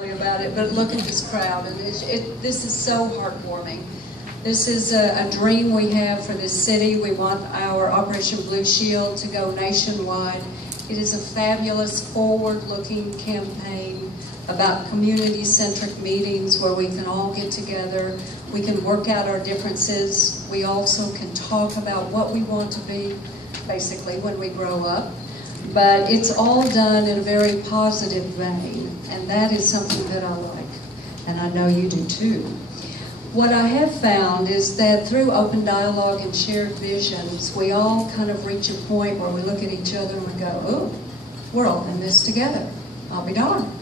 About it, but look at this crowd, and this is so heartwarming. This is a dream we have for this city. We want our Operation Blue Shield to go nationwide. It is a fabulous, forward-looking campaign about community-centric meetings where we can all get together. We can work out our differences. We also can talk about what we want to be, basically, when we grow up. But it's all done in a very positive vein, and that is something that I like, and I know you do too. What I have found is that through open dialogue and shared visions, we all kind of reach a point where we look at each other and we go, oh, we're all in this together. I'll be darned.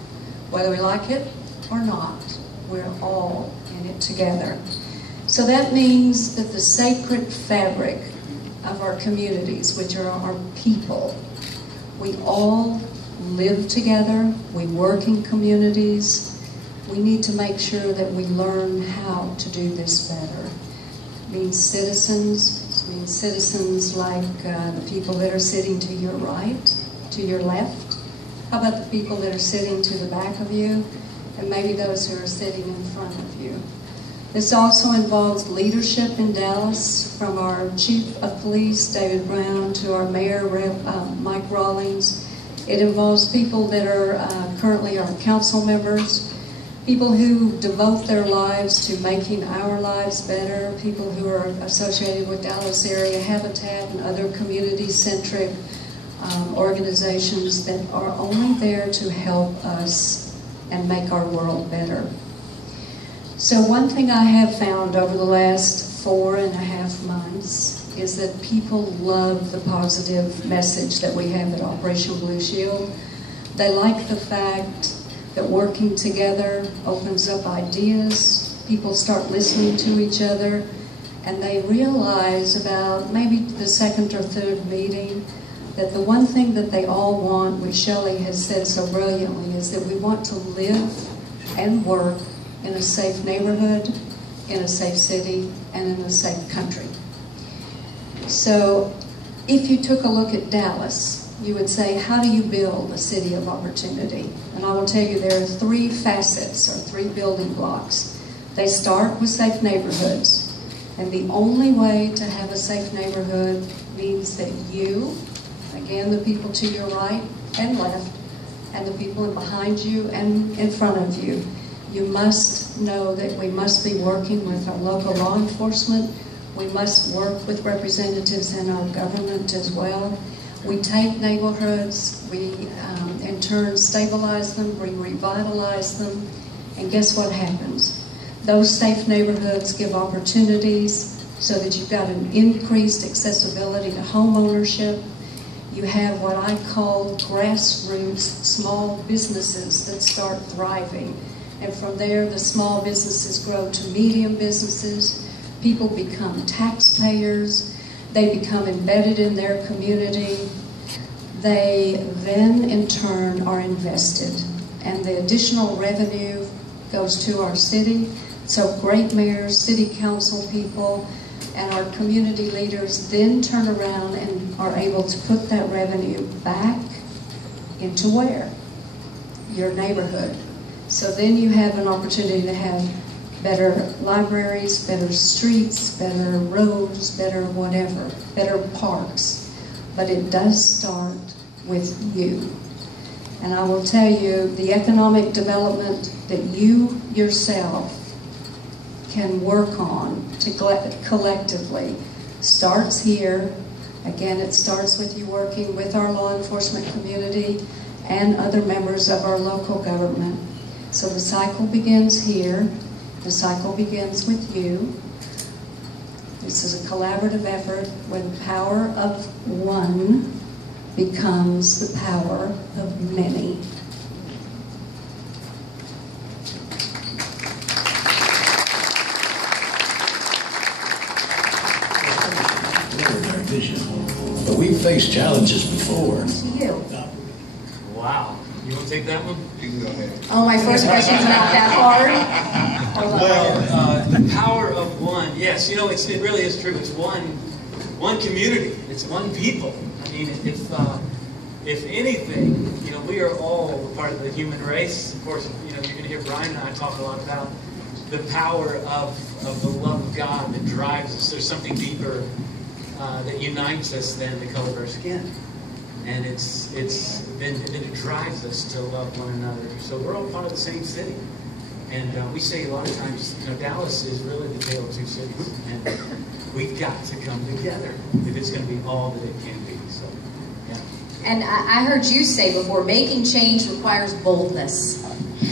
Whether we like it or not, we're all in it together. So that means that the sacred fabric of our communities, which are our people, we all live together, we work in communities. We need to make sure that we learn how to do this better. It means citizens like the people that are sitting to your right, to your left. How about the people that are sitting to the back of you, and maybe those who are sitting in front of you? This also involves leadership in Dallas, from our Chief of Police, David Brown, to our Mayor, Mike Rawlings. It involves people that are currently our council members, people who devote their lives to making our lives better, people who are associated with Dallas Area Habitat and other community-centric organizations that are only there to help us and make our world better. So one thing I have found over the last 4.5 months is that people love the positive message that we have at Operation Blue Shield. They like the fact that working together opens up ideas, people start listening to each other, and they realize about maybe the second or third meeting that the one thing that they all want, which Shelley has said so brilliantly, is that we want to live and work in a safe neighborhood, in a safe city, and in a safe country. So if you took a look at Dallas, you would say, how do you build a city of opportunity? And I will tell you there are 3 facets, or 3 building blocks. They start with safe neighborhoods. And the only way to have a safe neighborhood means that you, again, the people to your right and left, and the people behind you and in front of you, you must know that we must be working with our local law enforcement. We must work with representatives in our government as well. We take neighborhoods, we in turn stabilize them, we revitalize them, and guess what happens? Those safe neighborhoods give opportunities so that you've got an increased accessibility to home ownership. You have what I call grassroots small businesses that start thriving. And from there, the small businesses grow to medium businesses. People become taxpayers. They become embedded in their community. They then, in turn, are invested. And the additional revenue goes to our city. So great mayors, city council people, and our community leaders then turn around and are able to put that revenue back into where? Your neighborhood. So then you have an opportunity to have better libraries, better streets, better roads, better whatever, better parks. But it does start with you. And I will tell you, the economic development that you yourself can work on to collectively starts here. Again, it starts with you working with our law enforcement community and other members of our local government. So the cycle begins here. The cycle begins with you. This is a collaborative effort where the power of one becomes the power of many. But we've faced challenges before. You. Wow. You want to take that one? You can go ahead. Oh, my first question's not that hard. Well, the power of one. Yes, you know, it really is true. It's one community. It's one people. I mean, if if anything, you know, we are all a part of the human race. Of course, you know, you're going to hear Brian and I talk a lot about the power of the love of God that drives us. There's something deeper that unites us than the color of our skin. And then it drives us to love one another. So we're all part of the same city. And we say a lot of times, you know, Dallas is really the tale of two cities. And we've got to come together if it's going to be all that it can be. So, yeah. And I heard you say before, making change requires boldness.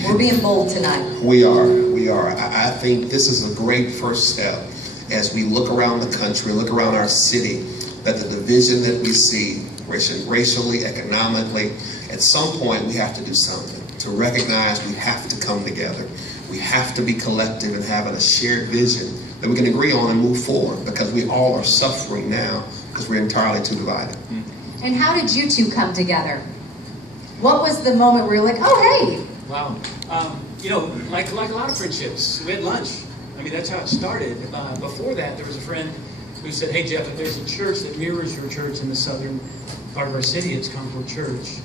We're being bold tonight. We are. I think this is a great first step as we look around the country, look around our city, that the division that we see, racially, economically, at some point we have to do something to recognize we have to come together. We have to be collective and having a shared vision that we can agree on and move forward, because we all are suffering now because we're entirely too divided. And how did you two come together? What was the moment where you're like, oh, hey? Wow. You know, like a lot of friendships, we had lunch. I mean, that's how it started. Before that, there was a friend who said, hey, Jeff, if there's a church that mirrors your church in the southern part of our city, it's Concord Church.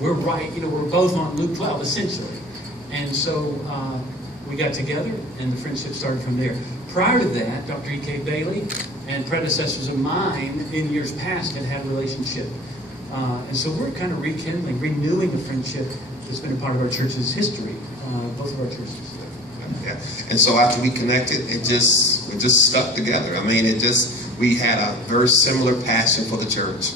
We're right, you know, we're both on Luke 12, essentially. And so we got together, and the friendship started from there. Prior to that, Dr. E.K. Bailey and predecessors of mine in years past had a relationship. And so we're kind of rekindling, renewing a friendship that's been a part of our church's history, both of our churches. Yeah. And so after we connected, we just stuck together. I mean, we had a very similar passion for the church,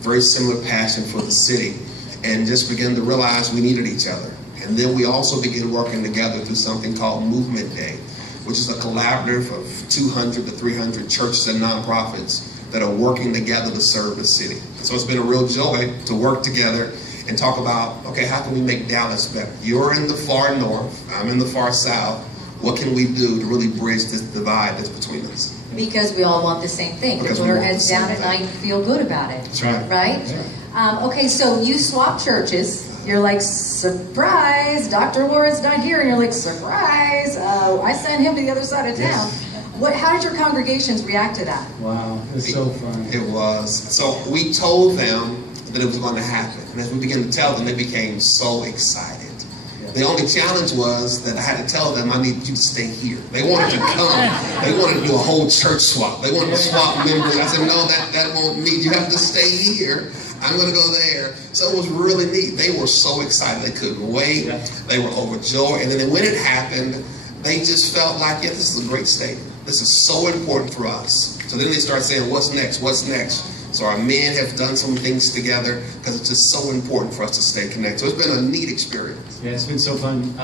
very similar passion for the city, and just began to realize we needed each other. And then we also began working together through something called Movement Day, which is a collaborative of 200 to 300 churches and nonprofits that are working together to serve the city. So it's been a real joy to work together and talk about, okay, how can we make Dallas better? You're in the far north, I'm in the far south. What can we do to really bridge this divide that's between us? Because we all want the same thing. To put our heads down at night and feel good about it. That's right. Right? Yeah. Okay, so you swap churches. You're like, surprise, Dr. Warren's not here. And you're like, surprise, I sent him to the other side of town. Yes. How did your congregations react to that? Wow, it's so fun. It was. So we told them that it was going to happen. And as we began to tell them, they became so excited. The only challenge was that I had to tell them, I need you to stay here. They wanted to come. They wanted to do a whole church swap. They wanted to swap members. I said, no, that won't meet. You have to stay here. I'm going to go there. So it was really neat. They were so excited. They couldn't wait. They were overjoyed. And then when it happened, they just felt like, yeah, this is a great statement. This is so important for us. So then they started saying, what's next? What's next? So our men have done some things together because it's just so important for us to stay connected. So it's been a neat experience. Yeah, it's been so fun.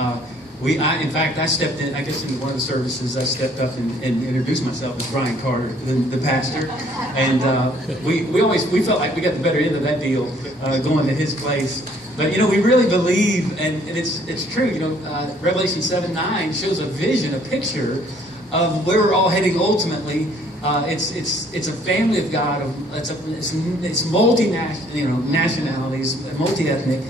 In fact, I stepped in, I guess in one of the services, I stepped up and introduced myself as Brian Carter, the pastor. And we felt like we got the better end of that deal going to his place. But, you know, we really believe, and it's true, you know, Revelation 7:9 shows a vision, a picture of where we're all heading ultimately. It's a family of God. It's nationalities, multi-ethnic.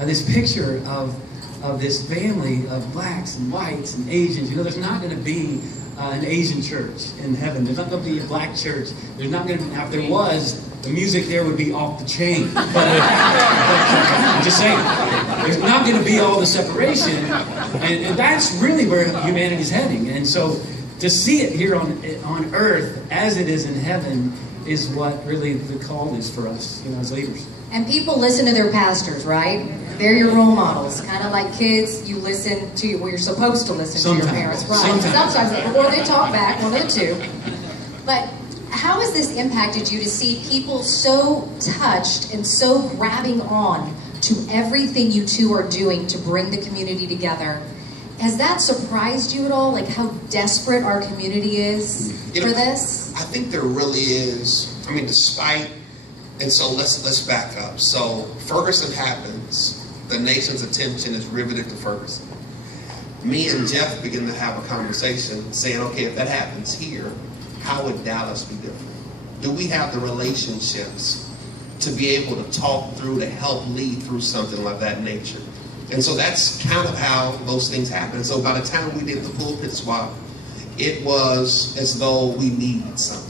This picture of this family of blacks and whites and Asians. You know, there's not going to be an Asian church in heaven. There's not going to be a black church. There's not going to be. Now, if there was, the music there would be off the chain. But I'm just saying, there's not going to be all the separation, and that's really where humanity's heading. And so, to see it here on earth as it is in heaven is what really the call is for us, you know, as leaders. And people listen to their pastors, right? They're your role models. Kind of like kids, you listen to, well, you're supposed to listen to your parents, right? Sometimes. Or they talk back, one of the two. But how has this impacted you to see people so touched and so grabbing on to everything you two are doing to bring the community together? Has that surprised you at all? Like how desperate our community is for this? I think there really is. I mean, despite, and so let's back up. So Ferguson happens. The nation's attention is riveted to Ferguson. Me and Jeff begin to have a conversation saying, okay, if that happens here, how would Dallas be different? Do we have the relationships to be able to talk through, to help lead through something like that nature? And so that's kind of how those things happen. So by the time we did the pulpit swap, it was as though we needed something.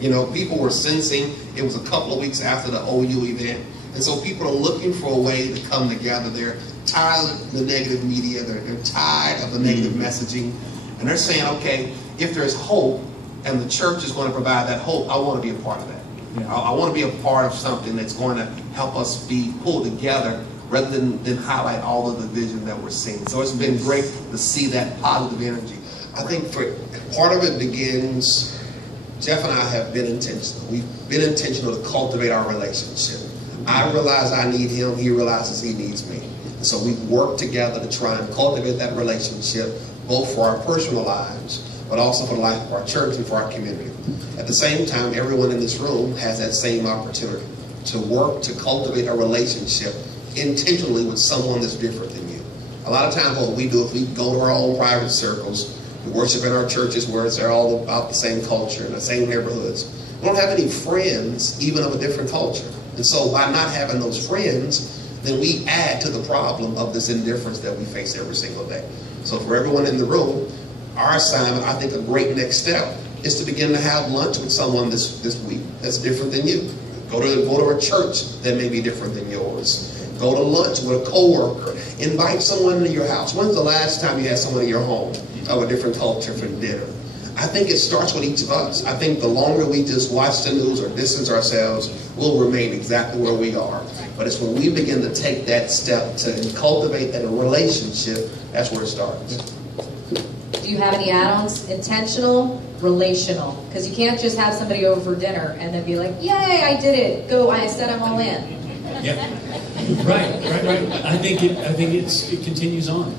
You know, people were sensing, it was a couple of weeks after the OU event, And so people are looking for a way to come together. They're tired of the negative media. They're tired of the negative messaging. And they're saying, okay, if there's hope and the church is going to provide that hope, I want to be a part of that. Yeah. I want to be a part of something that's going to help us be pulled together rather than highlight all of the division that we're seeing. So it's been great to see that positive energy. I think part of it begins, Jeff and I have been intentional. We've been intentional to cultivate our relationship. I realize I need him, he realizes he needs me. And so we've worked together to try and cultivate that relationship, both for our personal lives, but also for the life of our church and for our community. At the same time, everyone in this room has that same opportunity to work to cultivate a relationship intentionally with someone that's different than you. A lot of times what we do is we go to our own private circles, we worship in our churches where they're all about the same culture and the same neighborhoods. We don't have any friends even of a different culture. And so by not having those friends, then we add to the problem of this indifference that we face every single day. So for everyone in the room, our assignment, I think a great next step, is to begin to have lunch with someone this week that's different than you. Go to a church that may be different than yours. Go to lunch with a coworker. Invite someone into your house. When's the last time you had someone in your home of a different culture for dinner? I think it starts with each of us. I think the longer we just watch the news or distance ourselves, we'll remain exactly where we are. But it's when we begin to take that step to cultivate that relationship, that's where it starts. Do you have any add-ons? Intentional, relational. Because you can't just have somebody over for dinner and then be like, yay, I did it. Go, I said I'm all in. Yeah, right. I think it continues on,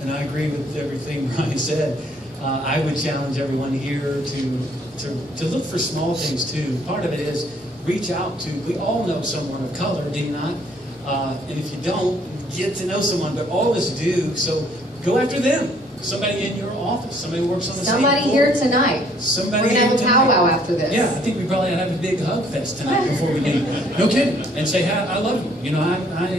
and I agree with everything Ryan said. I would challenge everyone here to look for small things too. Part of it is reach out to. We all know someone of color, do you not? And if you don't, get to know someone. But all of us do. So go after them. Somebody in your office. Somebody who works on the same floor. Somebody here tonight. Somebody We're going to have a powwow after this. Yeah, I think we probably have a big hug fest tonight before we leave. No kidding. And say, hey, I love you. You know,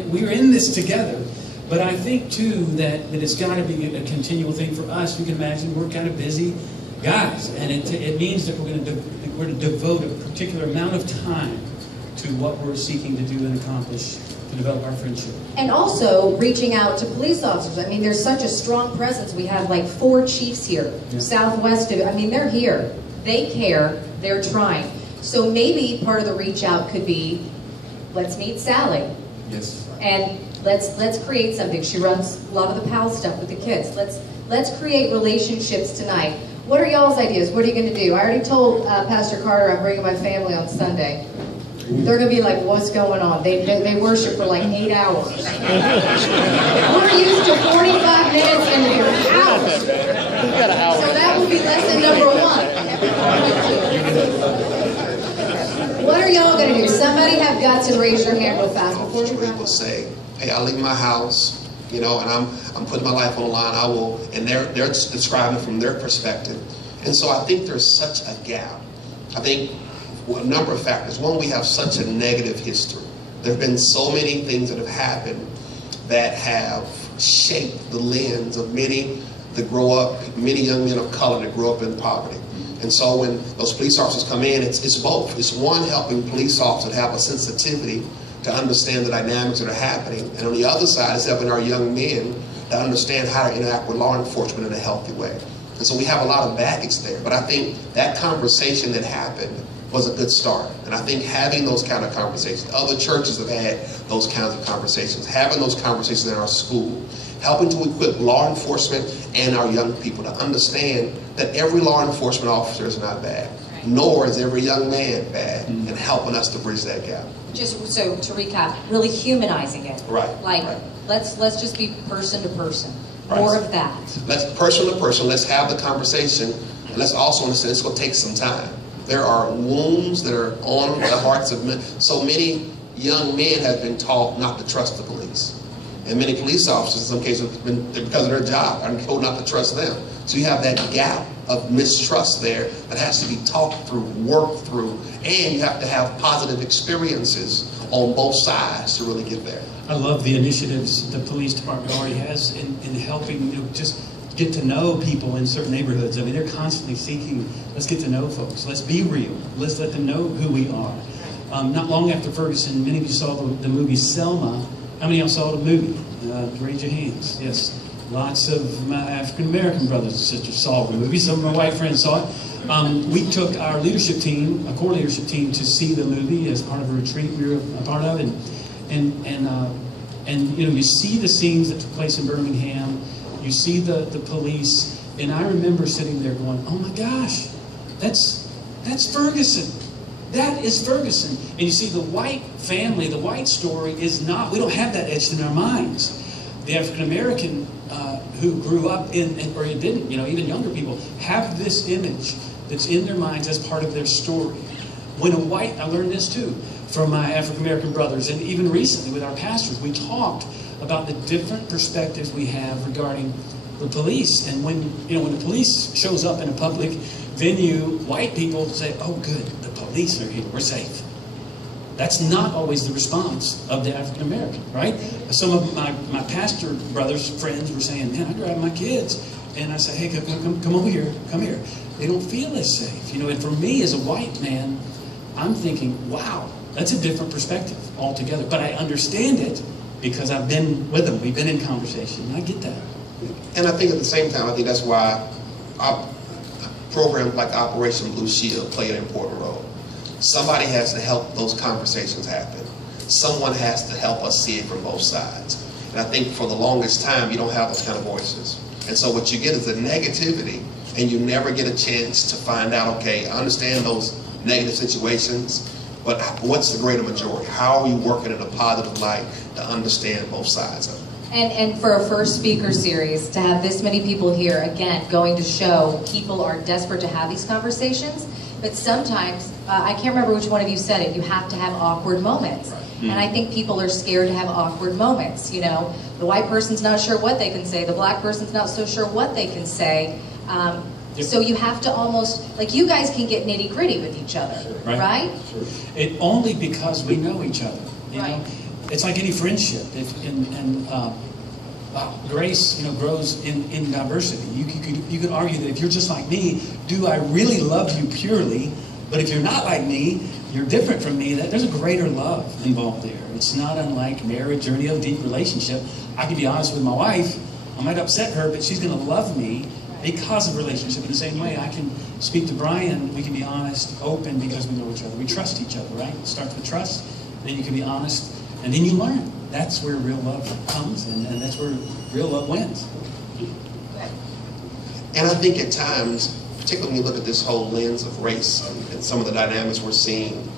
we're in this together. But I think, too, that it's got to be a continual thing for us. You can imagine we're kind of busy guys. And it means that we're going to devote a particular amount of time to what we're seeking to do and accomplish to develop our friendship. And also reaching out to police officers. I mean, there's such a strong presence. We have like 4 chiefs here. Yeah. Southwest, I mean, they're here. They care. They're trying. So maybe part of the reach out could be, let's meet Sally. Yes. And let's create something. She runs a lot of the PAL stuff with the kids. Let's create relationships tonight. What are y'all's ideas? What are you going to do? I already told Pastor Carter I'm bringing my family on Sunday. They're going to be like, what's going on? They worship for like 8 hours. We're used to 45 minutes and we're hours. So that will be lesson number 1. What are y'all going to do? Somebody have guts and raise your hand real fast before we people say, hey, I leave my house, you know, and I'm putting my life on the line. I will, and they're describing it from their perspective. And so I think there's such a gap. I think a number of factors. One, we have such a negative history. There have been so many things that have happened that have shaped the lens of many that grow up, many young men of color that grow up in poverty. And so when those police officers come in, it's both. It's one, helping police officers have a sensitivity to understand the dynamics that are happening. And on the other side, it's helping our young men to understand how to interact with law enforcement in a healthy way. And so we have a lot of baggage there. But I think that conversation that happened was a good start. And I think having those kind of conversations, other churches have had those kinds of conversations, having those conversations in our school, helping to equip law enforcement and our young people to understand that every law enforcement officer is not bad, nor is every young man bad, and helping us to bridge that gap. Just so to recap, really humanizing it. Right. Like, right. Let's just be person to person. Right. More of that. Let's person to person. Let's have the conversation, and let's also understand it's going to take some time. There are wounds that are on the hearts of men. So many young men have been taught not to trust the police. And many police officers, in some cases, because of their job, are told not to trust them. So you have that gap of mistrust there that has to be talked through, worked through, and you have to have positive experiences on both sides to really get there. I love the initiatives the police department already has in helping, you know, just get to know people in certain neighborhoods. I mean, they're constantly seeking, let's get to know folks. Let's be real. Let's let them know who we are. not long after Ferguson, many of you saw the movie Selma. How many of y'all saw the movie? Raise your hands. Yes. Lots of my African-American brothers and sisters saw the movie. Some of my white friends saw it. We took our leadership team, a core leadership team, to see the movie as part of a retreat we were a part of. And you know, you see the scenes that took place in Birmingham. You see the police. And I remember sitting there going, oh my gosh, that's Ferguson. That is Ferguson. And you see the white family, the white story is not, we don't have that etched in our minds. The African-American who grew up in, or didn't, you know, even younger people, have this image that's in their minds as part of their story. When a white, I learned this too, from my African-American brothers, and even recently with our pastors, we talked about the different perspectives we have regarding the police. And when, you know, when the police shows up in a public venue, white people say, oh good, the police are here, we're safe. That's not always the response of the African American, right? Some of my pastor brothers, friends were saying, man, I drive my kids. And I say, hey, come over here, come here. They don't feel as safe. You know, and for me as a white man, I'm thinking, wow, that's a different perspective altogether. But I understand it because I've been with them. We've been in conversation. I get that. And I think at the same time, I think that's why programs like Operation Blue Shield play an important role. Somebody has to help those conversations happen. Someone has to help us see it from both sides. And I think for the longest time, you don't have those kind of voices. And so what you get is the negativity, and you never get a chance to find out, okay, I understand those negative situations, but what's the greater majority? How are we working in a positive light to understand both sides of it? And for a first speaker series, to have this many people here, again, going to show people are desperate to have these conversations, but sometimes, I can't remember which one of you said it, you have to have awkward moments. Right. And I think people are scared to have awkward moments, you know. The white person's not sure what they can say, the black person's not so sure what they can say. So you have to almost, like you guys can get nitty gritty with each other, right? Right? Sure. It only because we know each other, you know. It's like any friendship. Grace, you know, grows in diversity. You could argue that if you're just like me, do I really love you purely? But if you're not like me, you're different from me. That there's a greater love involved there. It's not unlike marriage or any other deep relationship. I can be honest with my wife. I might upset her, but she's going to love me because of relationship. In the same way, I can speak to Brian. We can be honest, open, because we know each other. We trust each other, right? It starts with trust. Then you can be honest, and then you learn. That's where real love comes, and that's where real love wins. And I think at times, particularly when you look at this whole lens of race and some of the dynamics we're seeing,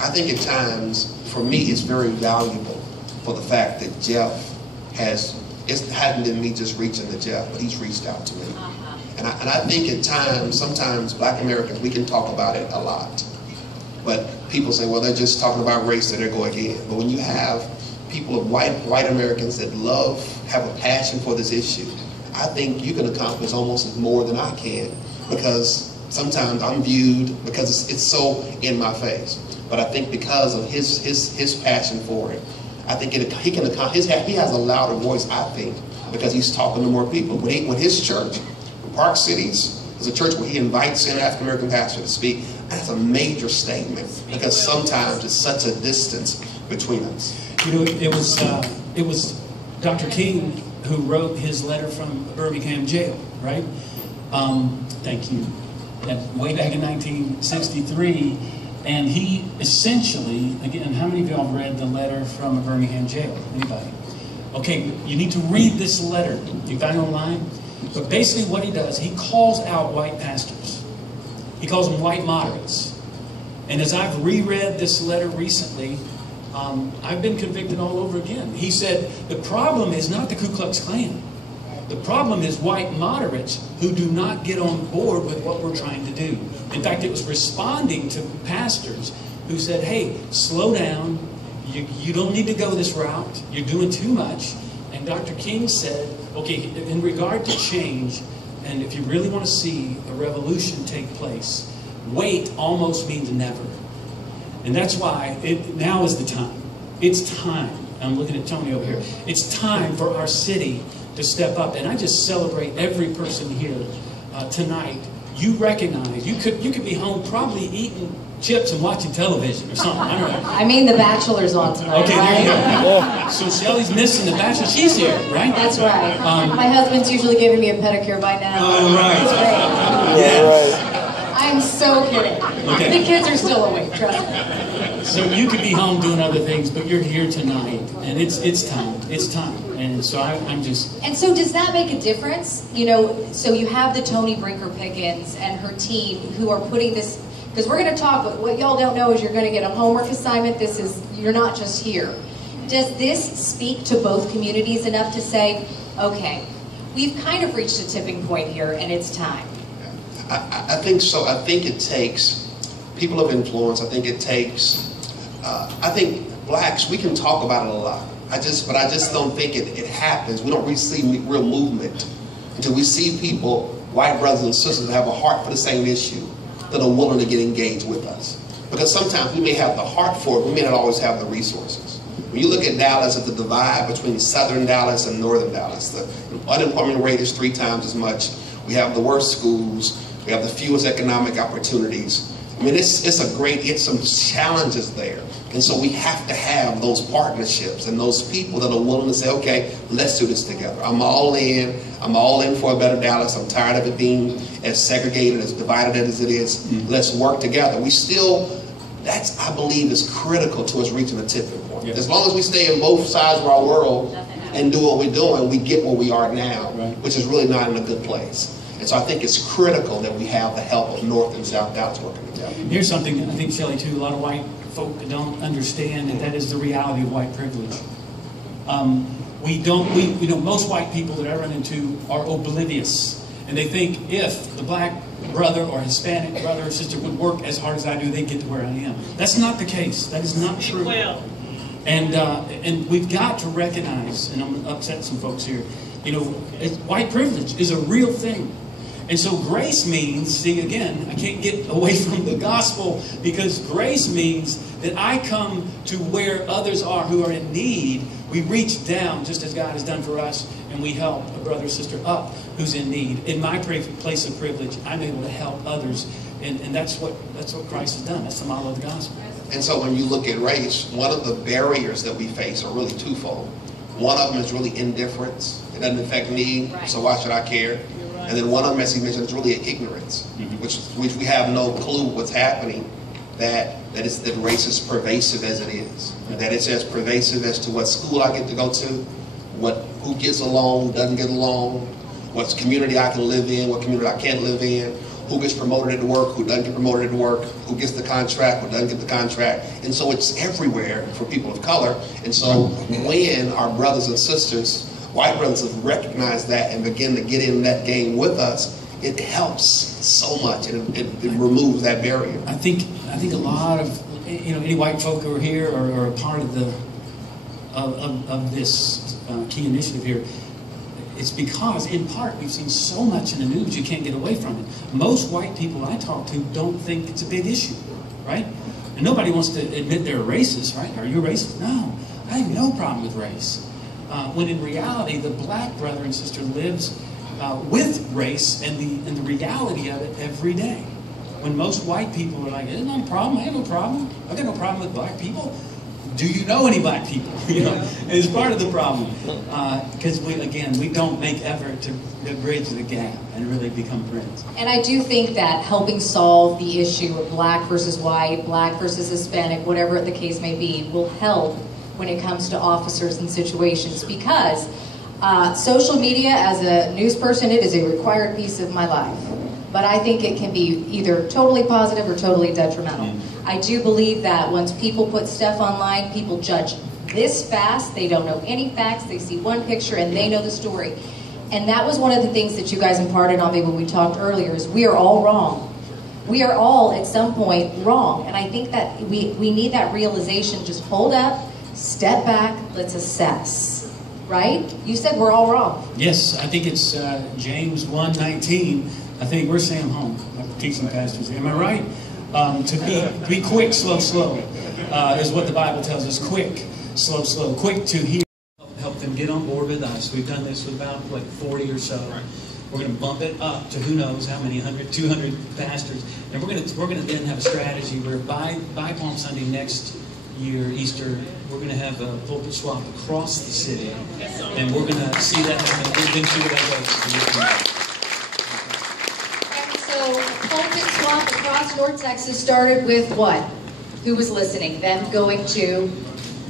I think at times, for me, it's very valuable for the fact that Jeff it hadn't been me just reaching to Jeff, but he's reached out to me. And I think at times, sometimes black Americans, we can talk about it a lot. But people say, well, they're just talking about race, so they're going again. But when you have people of white Americans that have a passion for this issue, I think you can accomplish almost more than I can, because sometimes I'm viewed, because it's so in my face. But I think because of his passion for it, I think he has a louder voice, I think, because he's talking to more people. When his church, Park Cities, is a church where he invites in African American pastors to speak, that's a major statement, because sometimes it's such a distance between us. You know, it was Dr. King who wrote his letter from Birmingham jail, right? Thank you. Way back in 1963, and he essentially, again, how many of y'all have read the letter from a Birmingham jail? Anybody? Okay, you need to read this letter. You find it online? But basically what he does, he calls out white pastors. He calls them white moderates. And as I've reread this letter recently, I've been convicted all over again. He said, the problem is not the Ku Klux Klan. The problem is white moderates who do not get on board with what we're trying to do. In fact, it was responding to pastors who said, hey, slow down. You don't need to go this route. You're doing too much. And Dr. King said, okay, in regard to change, and if you really want to see a revolution take place, wait almost means never. And that's why now is the time. It's time. I'm looking at Tony over here. It's time for our city to step up. And I just celebrate every person here tonight. You recognize, you could be home probably eating chips and watching television or something. I don't know. I mean, The Bachelor's on tonight. Okay, right? there you go. So Shelly's missing The Bachelor. She's here, right? That's right. My husband's usually giving me a pedicure by now. Oh, right. It's great. Yes. I'm so kidding. Okay. The kids are still awake, trust me. So you could be home doing other things, but you're here tonight, and it's time. It's time. And so I'm just... And so does that make a difference? You know, so you have the Tony Brinker-Pickens and her team who are putting this, because we're going to talk, but what y'all don't know is you're going to get a homework assignment. You're not just here. Does this speak to both communities enough to say, okay, we've kind of reached a tipping point here and it's time? I think so. I think it takes people of influence. I think it takes, I think blacks, we can talk about it a lot. But I just don't think it happens. We don't really see real movement until we see people, white brothers and sisters, that have a heart for the same issue, that are willing to get engaged with us. Because sometimes we may have the heart for it, we may not always have the resources. When you look at Dallas, at the divide between southern Dallas and northern Dallas, the unemployment rate is 3 times as much. We have the worst schools. We have the fewest economic opportunities. I mean, it's some challenges there. And so we have to have those partnerships and those people that are willing to say, okay, let's do this together. I'm all in. I'm all in for a better Dallas. I'm tired of it being as segregated, as divided as it is. Let's work together. That's, I believe, is critical to us reaching a tipping point. Yeah. As long as we stay in both sides of our world and do what we're doing, we get where we are now, which is really not in a good place. And so I think it's critical that we have the help of North and South Dallas working together. Here's something I think, Shelley, too, a lot of white folk don't understand, and that is the reality of white privilege. Most white people that I run into are oblivious, and they think if the black brother or Hispanic brother or sister would work as hard as I do, they'd get to where I am. That's not the case. That is not true. And we've got to recognize, and I'm going to upset some folks here, white privilege is a real thing. And so grace means, see again, I can't get away from the gospel, because grace means that I come to where others are who are in need. We reach down just as God has done for us, and we help a brother or sister up who's in need. In my place of privilege, I'm able to help others, and that's what Christ has done. That's the model of the gospel. And so when you look at race, one of the barriers that we face are really twofold. One of them is really indifference. It doesn't affect me, so why should I care? And then one of them, as he mentioned, is really ignorance, which we have no clue what's happening, that race is pervasive as it is. That it's as pervasive as to what school I get to go to, who gets along, doesn't get along, what community I can live in, what community I can't live in, who gets promoted at work, who doesn't get promoted at work, who gets the contract, who doesn't get the contract. And so it's everywhere for people of color. And so when our brothers and sisters, white brothers, have recognized that and begin to get in that game with us, it helps so much, and it removes that barrier. I think a lot of any white folk who are here or a part of this key initiative here. It's because, in part, we've seen so much in the news you can't get away from it. Most white people I talk to don't think it's a big issue, right? And nobody wants to admit they're racist, right? Are you a racist? No, I have no problem with race. When in reality, the black brother and sister lives with race and the reality of it every day. When most white people are like, "Isn't that a problem? I have no problem. I've got no problem with black people." Do you know any black people? It's part of the problem. Because we don't make effort to bridge the gap and really become friends. And I do think that helping solve the issue of black versus white, black versus Hispanic, whatever the case may be, will help when it comes to officers and situations, because social media, as a news person, it is a required piece of my life. But I think it can be either totally positive or totally detrimental. I do believe that once people put stuff online, people judge this fast. They don't know any facts. They see one picture and they know the story. And that was one of the things that you guys imparted on me when we talked earlier, is we are all wrong. We are all, at some point, wrong. And I think that we need that realization. Just hold up, step back, let's assess. Right? You said we're all wrong. Yes, I think it's James 1:19. I think we're saying home. I'm teaching pastors. Am I right? To be quick, slow, is what the Bible tells us. Quick, slow. Quick to hear. Help them get on board with us. We've done this with about 40 or so. We're going to bump it up to who knows how many, 100, 200 pastors. And we're going to then have a strategy where by Palm Sunday next year, Easter, we're going to have a pulpit swap across the city. And we're going to see that happen. Then see where that goes. And so pulpit swap across North Texas started with what? Who was listening? Them going to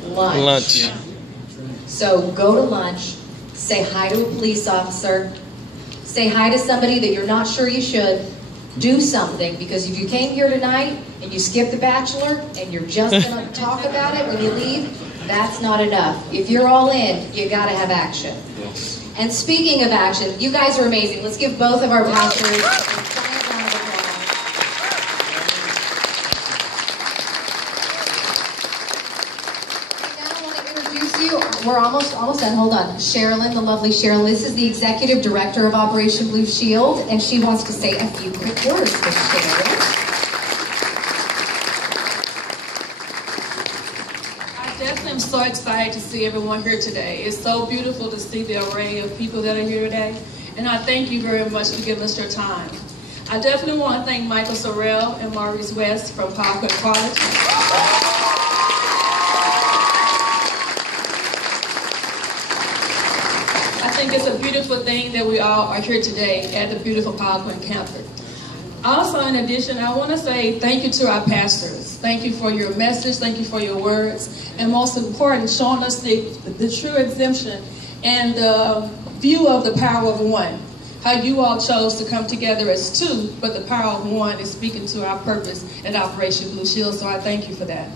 lunch. Yeah. So go to lunch, say hi to a police officer, say hi to somebody that you're not sure you should, do something, because if you came here tonight and you skipped The Bachelor and you're just going to talk about it when you leave, that's not enough. If you're all in, you got to have action. Yes. And speaking of action, you guys are amazing. Let's give both of our pastors a giant round of applause. We're almost done. Hold on. Sherilyn, the lovely Sherilyn. This is the Executive Director of Operation Blue Shield, and she wants to say a few quick words for Sherilyn. I definitely am so excited to see everyone here today. It's so beautiful to see the array of people that are here today, and I thank you very much for giving us your time. I definitely want to thank Michael Sorrell and Maurice West from Quinn College. I think it's a beautiful thing that we all are here today at the beautiful Quinn campus. Also, in addition, I want to say thank you to our pastors. Thank you for your message. Thank you for your words. And most important, showing us the true exemption and the view of the power of one. How you all chose to come together as two, but the power of one is speaking to our purpose at Operation Blue Shield. So I thank you for that.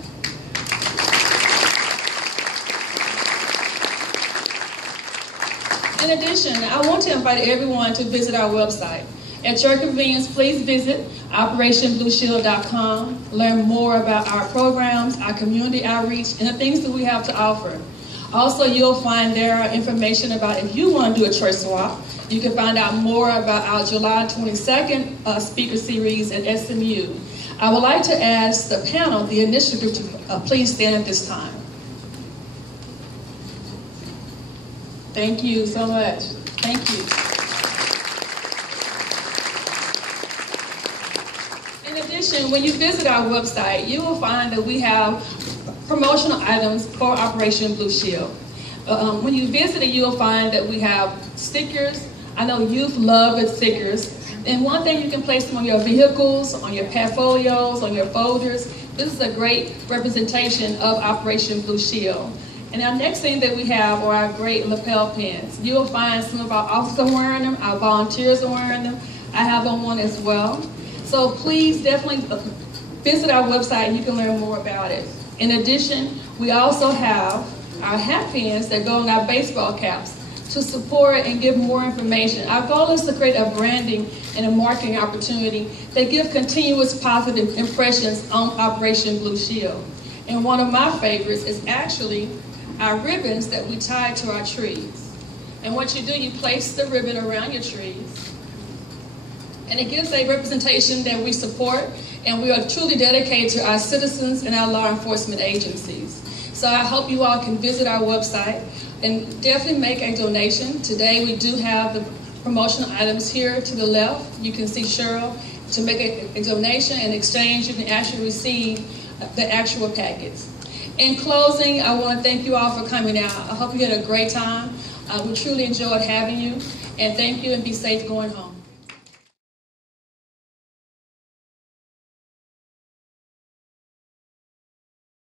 In addition, I want to invite everyone to visit our website. At your convenience, please visit OperationBlueShield.com, learn more about our programs, our community outreach, and the things that we have to offer. Also, you'll find there information about if you want to do a church swap. You can find out more about our July 22nd speaker series at SMU. I would like to ask the panel, the initiative, to please stand at this time. Thank you so much. Thank you. In addition, when you visit our website, you will find that we have promotional items for Operation Blue Shield. When you visit it, you'll find that we have stickers. I know youth love the stickers. And one thing, you can place them on your vehicles, on your portfolios, on your folders. This is a great representation of Operation Blue Shield. And our next thing that we have are our great lapel pins. You will find some of our officers wearing them, our volunteers are wearing them. I have on one as well. So please definitely visit our website and you can learn more about it. In addition, we also have our hat pins that go on our baseball caps to support and give more information. Our goal is to create a branding and a marketing opportunity that give continuous positive impressions on Operation Blue Shield. And one of my favorites is actually our ribbons that we tie to our trees. And what you do, you place the ribbon around your trees, and it gives a representation that we support and we are truly dedicated to our citizens and our law enforcement agencies. So I hope you all can visit our website and definitely make a donation. Today we do have the promotional items here to the left. You can see Cheryl. To make a donation and exchange, you can actually receive the actual packets. In closing, I want to thank you all for coming out. I hope you had a great time. We truly enjoyed having you. And thank you, and be safe going home.